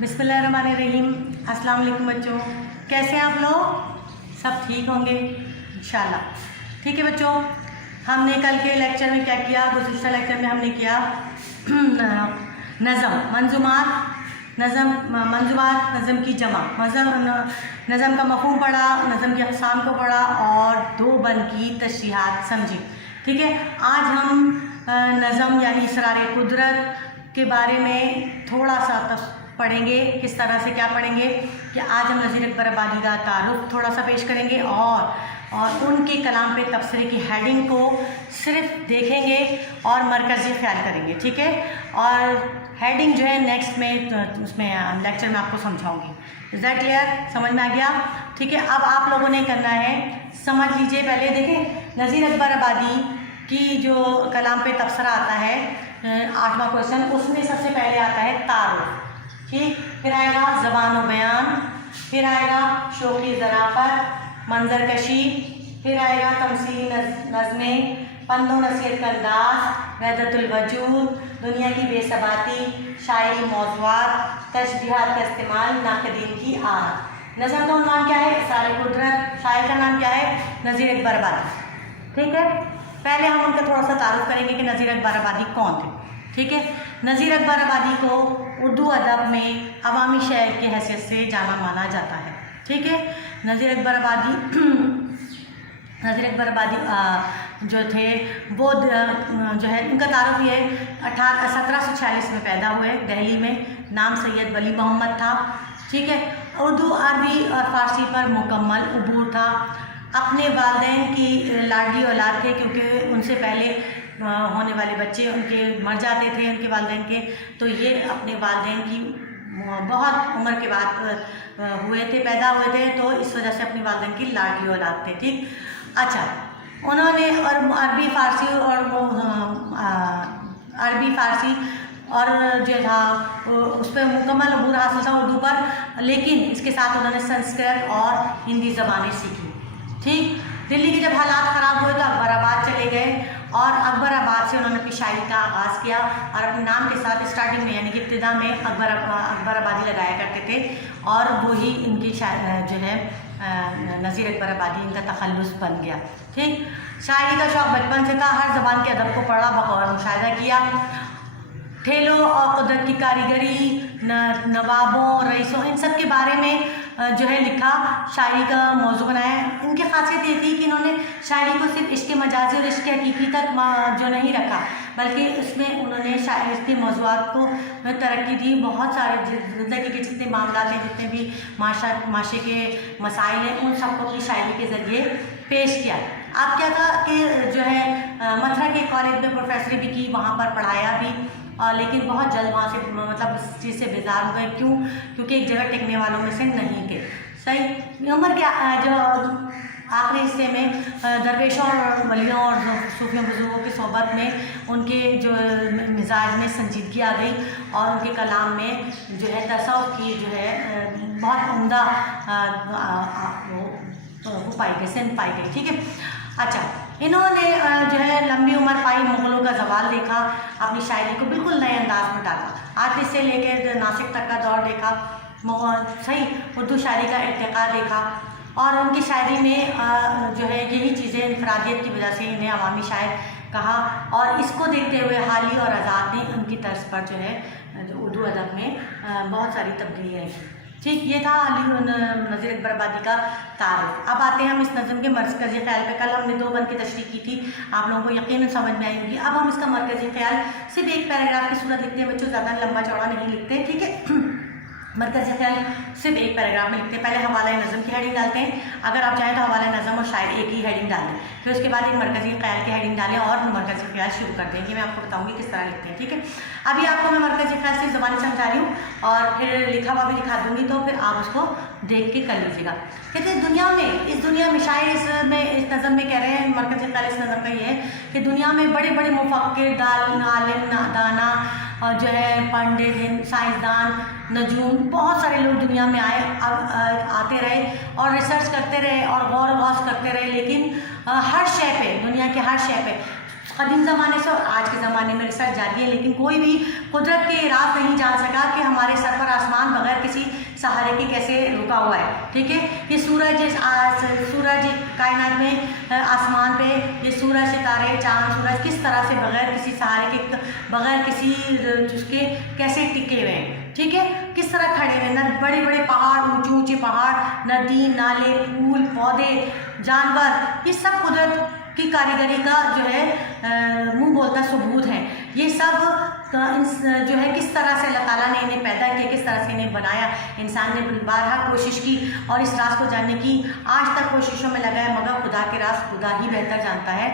बिस्मिल्लाहिर्रहमानिर्रहीम। अस्सलाम वालेकुम बच्चों, कैसे हैं आप लोग? सब ठीक होंगे इंशाल्लाह। ठीक है बच्चों, हमने कल के लेक्चर में क्या किया? गुज़िश्ता लेक्चर में हमने किया नज़म, मंजूमात, नज़म की जमा, नज़म का मफ़हूम पढ़ा, नज़म की अक़साम को पढ़ा और दो बंद की तशरीहात समझी। ठीक है, आज हम नज़म यानी इसरार कुदरत के बारे में थोड़ा सा पढ़ेंगे। किस तरह से क्या पढ़ेंगे कि आज हम नज़ीर अकबर आबादी का तारुफ थोड़ा सा पेश करेंगे और उनके कलाम पे तबसरे की हेडिंग को सिर्फ देखेंगे और मरकज़ी ख्याल करेंगे। ठीक है, और हेडिंग जो है नेक्स्ट में उसमें लेक्चर में आपको समझाऊंगी। Is that clear? समझ में आ गया? ठीक है, अब आप लोगों ने करना है, समझ लीजिए। पहले देखें नज़ीर अकबर आबादी की जो कलाम पे तबसरा आता है 8वां क्वेश्चन, उसमें सबसे पहले आता है तारुफ। ठीक, फिर आएगा ज़बान व बयान, फिर आएगा शौक़ी ज़राफ़त, मंजर कशी, फिर आएगा तमसीली नज़में, पंदो नसीहत का अंदाज़, वहदतुल वजूद, दुनिया की बेसबाती, शायरी मौज़ूआत, तशबीहात का इस्तेमाल, नाक़दीन की आग। नज़म का उन्वान क्या है? इसरार कुदरत। शायर का नाम क्या है? नज़ीर अकबर आबादी। ठीक है, पहले हम उनका थोड़ा सा तारुफ करेंगे कि नज़ीर अकबर आबादी कौन थे। ठीक है, नज़ीर अकबर आबादी को उर्दू अदब में अवामी शायर की हैसियत से जाना माना जाता है। ठीक है, नज़ीर अकबर आबादी जो थे वो जो है उनका तारुफ ये 1746 में पैदा हुए दिल्ली में। नाम सैयद वली मोहम्मद था। ठीक है, उर्दू, अरबी और फ़ारसी पर मुकम्मल अबूर था। अपने वालिदैन की लाडली औलाद थे, क्योंकि उनसे पहले होने वाले बच्चे उनके मर जाते थे उनके वालिदैन के, तो ये अपने वालिदैन की बहुत उम्र के बाद पैदा हुए थे, तो इस वजह से अपने वालिदैन की लाडली औलाद थे। ठीक, अच्छा, उन्होंने और अरबी फ़ारसी और जो था उस पर मुकम्मल अबूर हासिल था उर्दू पर, लेकिन इसके साथ उन्होंने संस्कृत और हिंदी ज़बानें सीखी। ठीक, दिल्ली के जब हालात ख़राब हुए तो अकबराबाद चले गए और अकबराबाद से उन्होंने अपनी शायरी का आगाज़ किया और अपने नाम के साथ स्टार्टिंग में यानी कि इब्तिदा में अकबर आबादी लगाया करते थे, और वही इनकी जो है नज़ीर अकबर आबादी इनका तखल्लुस बन गया। ठीक, शायरी का शौक़ बचपन से था, हर ज़बान के अदब को पढ़ा, बग़ौर मुशाहिदा किया। ठेलों और कुदरत की कारीगरी, नवाबों, रईसों, इन सब के बारे में जो है लिखा, शायरी का मौजू बनाया। इनकी खासियत ये थी कि इन्होंने शायरी को सिर्फ इश्क़ मजाज़ी और इश्क़ हकीकी तक जो नहीं रखा, बल्कि इसमें उन्होंने शायरी के मौज़ूआत को तरक्की दी। बहुत सारे ज़िंदगी के जितने मामला हैं, जितने भी माशरे के मसाइल हैं, उन सबको अपनी शायरी के ज़रिए पेश किया। अब क्या था कि जो है मथुरा के कॉलेज में प्रोफेसरी भी की, वहाँ पर पढ़ाया भी, लेकिन बहुत जल्द वहाँ से मतलब इस चीज़ से बेजार हो गए। क्यों? क्योंकि एक जगह टिकने वालों में से नहीं थे। सही उम्र क्या जो आखिरी हिस्से में दरवेशों और वलियों और सूफियों बुजुर्गों की सोहबत में उनके जो मिजाज में संजीदगी आ गई और उनके कलाम में जो है तसव्वुफ़ की जो है बहुत उम्दा वो पाई गई, सिंध पाई गई। ठीक है, अच्छा, इन्होंने जो है लंबी उम्र पाई, मुग़लों का ज़वाल देखा, अपनी शायरी को बिल्कुल नए अंदाज में डाला, आतिश से लेकर नासिक तक का दौर देखा, सही उर्दू शायरी का इर्तिक़ा देखा, और उनकी शायरी में जो है यही चीज़ें इनफरादियत की वजह से इन्हें अवामी शायर कहा, और इसको देखते हुए हाली और आज़ाद ने उनकी तर्ज पर जो है उर्दू अदब में बहुत सारी तब्दीलियाँ की। ठीक, ये था नज़ीर अकबर आबादी का तारुफ। अब आते हैं हम इस नज़म के मरकज़ी ख़्याल पे। कल हमने दो बंद की तशरीह की थी, आप लोगों को यकीनन समझ में आएगी। अब हम इसका मरकज़ी ख़्याल सिर्फ एक पैराग्राफ की सूरत लिखते हैं बच्चों, ज़्यादा लंबा चौड़ा नहीं लिखते। ठीक है, मरकज़ी ख़्याल सिर्फ एक पैराग्राफ में लिखते हैं। पहले हवाला नज़म की हेडिंग डालते हैं, अगर आप चाहें तो हवाला नज़म और शायर एक ही हेडिंग डालें, फिर उसके बाद एक मरकज़ी ख़्याल की हेडिंग डालें और मरकज़ी ख़्याल शुरू कर दें। कि मैं आपको बताऊँगी किस तरह लिखते हैं। ठीक है, अभी आपको मैं मरकज़ी ख़्याल से ज़बानी समझा रही हूँ और फिर लिखा हुआ भी दिखा दूँगी, तो फिर आप उसको देख के कर लीजिएगा। कहते हैं इस दुनिया में शायर इस नज़म में कह रहे हैं, मरकज़ी ख़्याल इस नज़म का ये है कि दुनिया में बड़े बड़े मुफ़क्किर, आलिम, दाना और जो है पंडित, साइंसदान, नजूम, बहुत सारे लोग दुनिया में आते रहे और रिसर्च करते रहे और गौर व गौस करते रहे, लेकिन हर शय पे, दुनिया के हर शय पे قدیم زمانے سے اور آج کے زمانے میں ریسرچ جاری ہے، لیکن کوئی بھی قدرت کے راز نہیں جان سکا کہ ہمارے سر پر آسمان بغیر کسی سہارے کے کیسے رکا ہوا ہے، ٹھیک ہے۔ یہ سورج کائنات میں آسمان پہ یہ سورج، ستارے، چاند، سورج کس طرح سے بغیر کسی سہارے کے، بغیر کسی اس کے کیسے ٹکے ہوئے ہیں، ٹھیک ہے، کس طرح کھڑے ہوئے ہیں۔ بڑے بڑے پہاڑ، اونچے اونچے پہاڑ، ندی، نالے، پھول، پودے، جانور، یہ سب قدرت کی کاریگری کا جو ہے منہ بولتا ثبوت ہے۔ یہ سب جو ہے کس طرح سے اللہ تعالیٰ نے انہیں پیدا کیا، کس طرح سے انہیں بنایا۔ انسان نے بارہا کوشش کی اور اس راز کو جاننے کی آج تک کوششوں میں لگا ہے، مگر خدا کے راز خدا ہی بہتر جانتا ہے،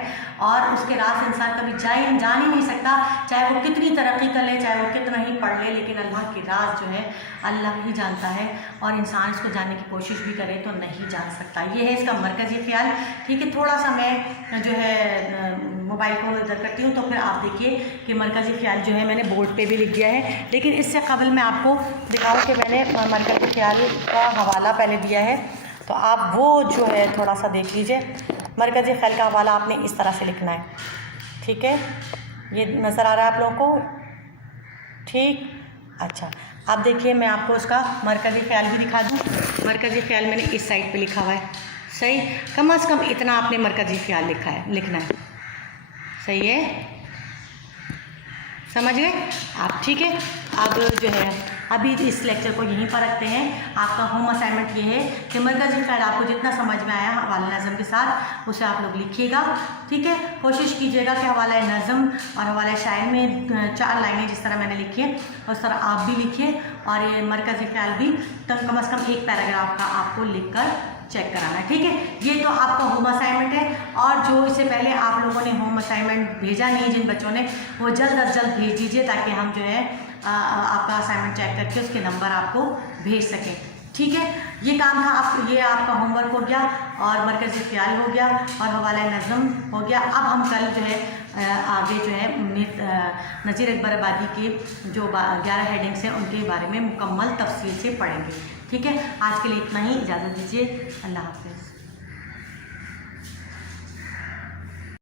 اور اس کے راز انسان کبھی جان ہی نہیں سکتا، چاہے وہ کتنی ترقی کر لے، چاہے وہ کتنا ہی پڑھ لے، لیکن اللہ کے راز جو ہے اللہ ہی جانتا ہے، اور انسان اس کو جاننے کی کوشش بھی کرے تو نہیں جان سکتا۔ یہ ہے اس کا مرکزی خیال، ٹھیک ہے۔ تھوڑا سا میں جو ہے موبائل کو ادھر کرتی ہوں تو پھر آپ دیکھیے کہ مرکزی خیال جو ہے میں نے بورڈ پہ بھی لکھ دیا ہے، لیکن اس سے قبل میں آپ کو دکھاؤں کہ میں نے مرکزی خیال کا حوالہ پہلے دیا ہے، تو آپ وہ جو ہے تھوڑا سا دیکھ لیجئے۔ مرکزی خیال کا حوالہ آپ نے اس طرح سے لکھنا ہے، ٹھیک ہے، یہ نظر آ رہا ہے آپ لوگوں کو، ٹھیک، اچھا۔ اب دیکھیے میں آپ کو اس کا مرکزی خیال بھی دکھا دوں۔ مرکزی خیال میں نے اس سائڈ پہ لکھا ہوا ہے، صحیح، کم از کم اتنا آپ نے مرکزی خیال لکھنا ہے، صحیح ہے، سمجھ گئے آپ، ٹھیک ہے۔ اب جو ہے ابھی اس لیکچر کو یہیں پر رکھتے ہیں۔ آپ کا ہوم اسائنمنٹ یہ ہے کہ مرکزی خیال آپ کو جتنا سمجھ میں آیا حوالہ نظم کے ساتھ اسے آپ لوگ لکھیے گا، ٹھیک ہے۔ کوشش کیجیے گا کہ حوالہ نظم اور حوالہ شاعر میں 4 لائنیں جس طرح میں نے لکھی ہیں اس طرح آپ بھی لکھیے، اور یہ مرکزی خیال بھی کم از کم ایک پیراگراف کا آپ کو لکھ کر چیک کرانا ہے، ٹھیک ہے۔ یہ تو آپ کا ہوم اسائنمنٹ ہے، اور جو اس سے پہلے آپ لوگوں نے ہوم اسائنمنٹ بھیجا نہیں، جن بچوں نے، وہ جلد از جلد بھیج دیجیے تاکہ ہم جو ہے آپ کا اسائنمنٹ چیک کر کے اس کے نمبر آپ کو بھیج سکیں، ٹھیک ہے۔ یہ کام تھا، یہ آپ کا ہوم ورک ہو گیا، اور مرکزی خیال ہو گیا، اور حوالہ نظم ہو گیا۔ اب ہم کل جو ہے آگے جو ہے نذیر اکبر آبادی کے جو 11 ہیڈنگس ہیں ان کے بارے میں مکمل تفصیل سے پڑھیں گے، ٹھیک ہے۔ آج کے لیے اتنا ہی، اجازت دیجیے، اللہ حافظ۔